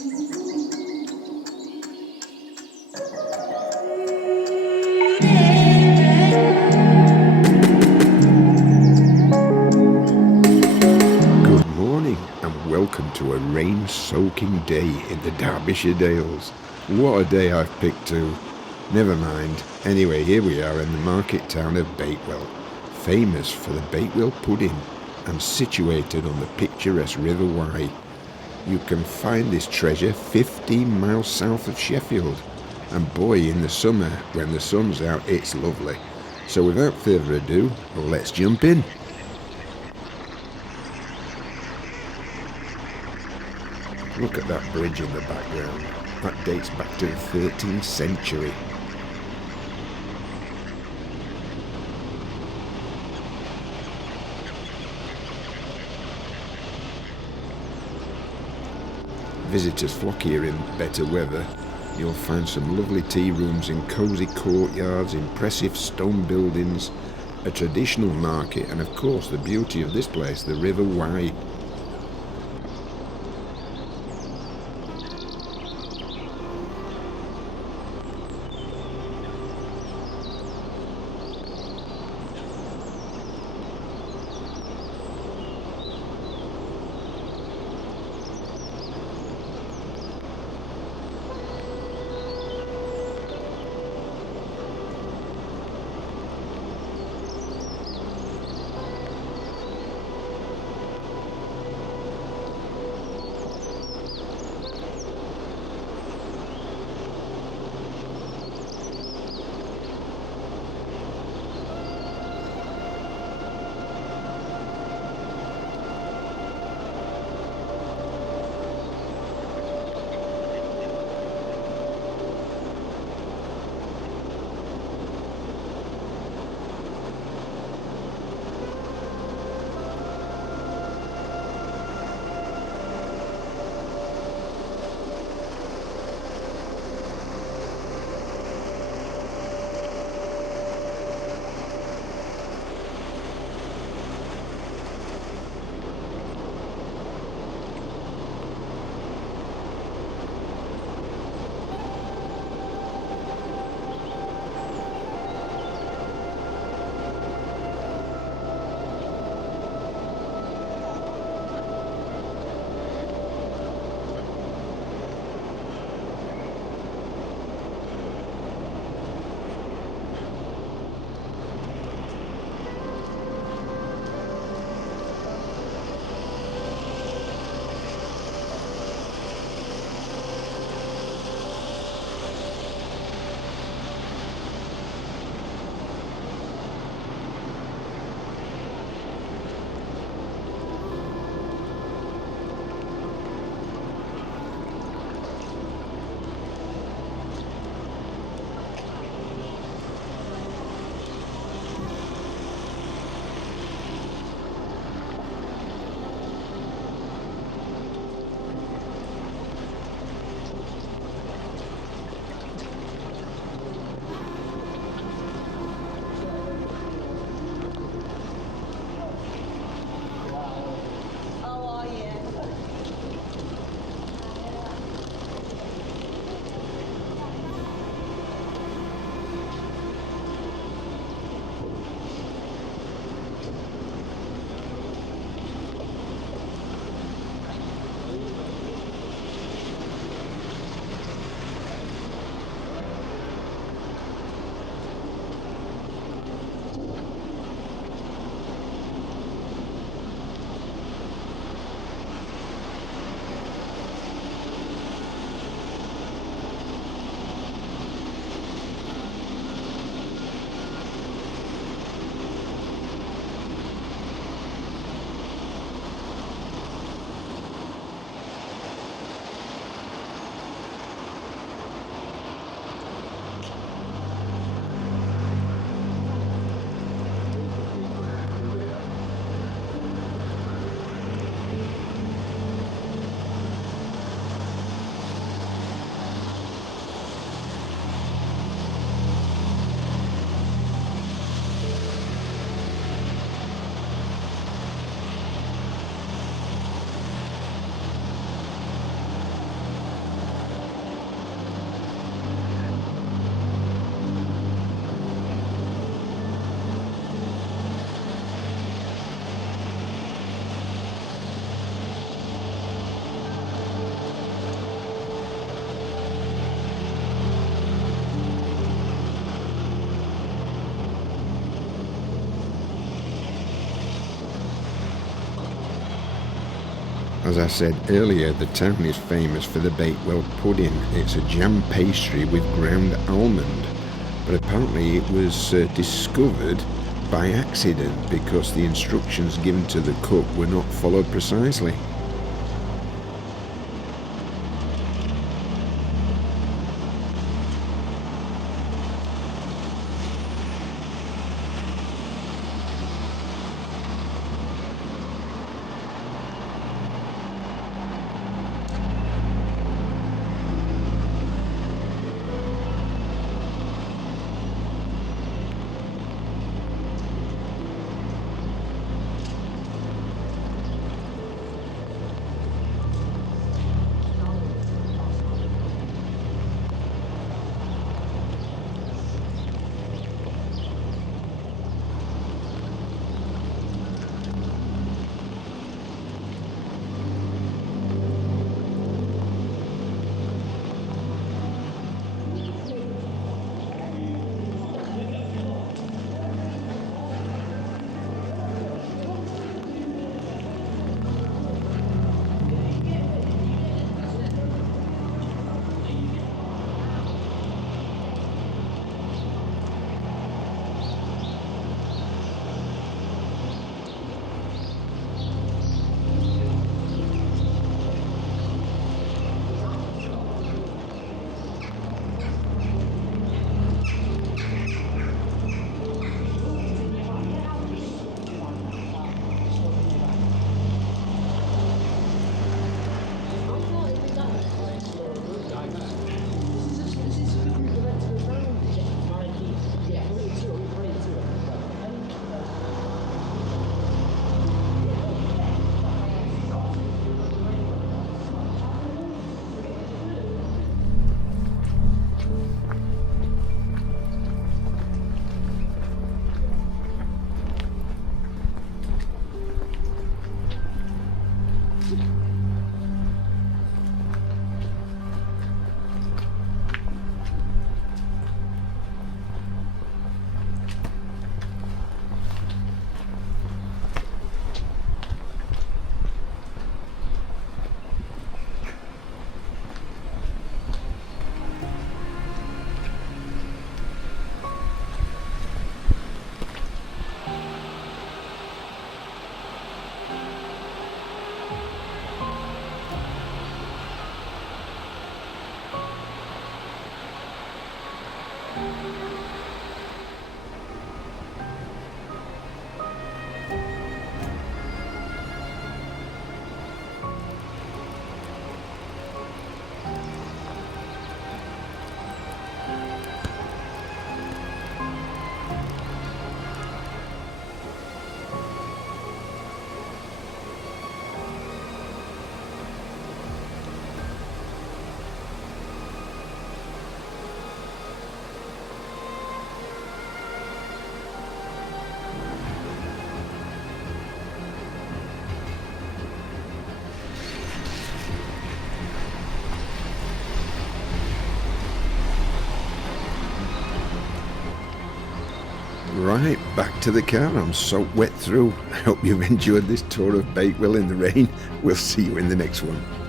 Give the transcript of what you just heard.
Good morning and welcome to a rain-soaking day in the Derbyshire Dales. What a day I've picked too. Never mind. Anyway, here we are in the market town of Bakewell, famous for the Bakewell pudding and situated on the picturesque River Wye. You can find this treasure 15 miles south of Sheffield. And boy, in the summer, when the sun's out, it's lovely. So without further ado, let's jump in. Look at that bridge in the background. That dates back to the 13th century. Visitors flock here in better weather. You'll find some lovely tea rooms in cosy courtyards, impressive stone buildings, a traditional market, and of course the beauty of this place, the River Wye. As I said earlier, the town is famous for the Bakewell pudding. It's a jam pastry with ground almond, but apparently it was discovered by accident because the instructions given to the cook were not followed precisely. Right, back to the car. I'm soaked wet through. I hope you've enjoyed this tour of Bakewell in the rain. We'll see you in the next one.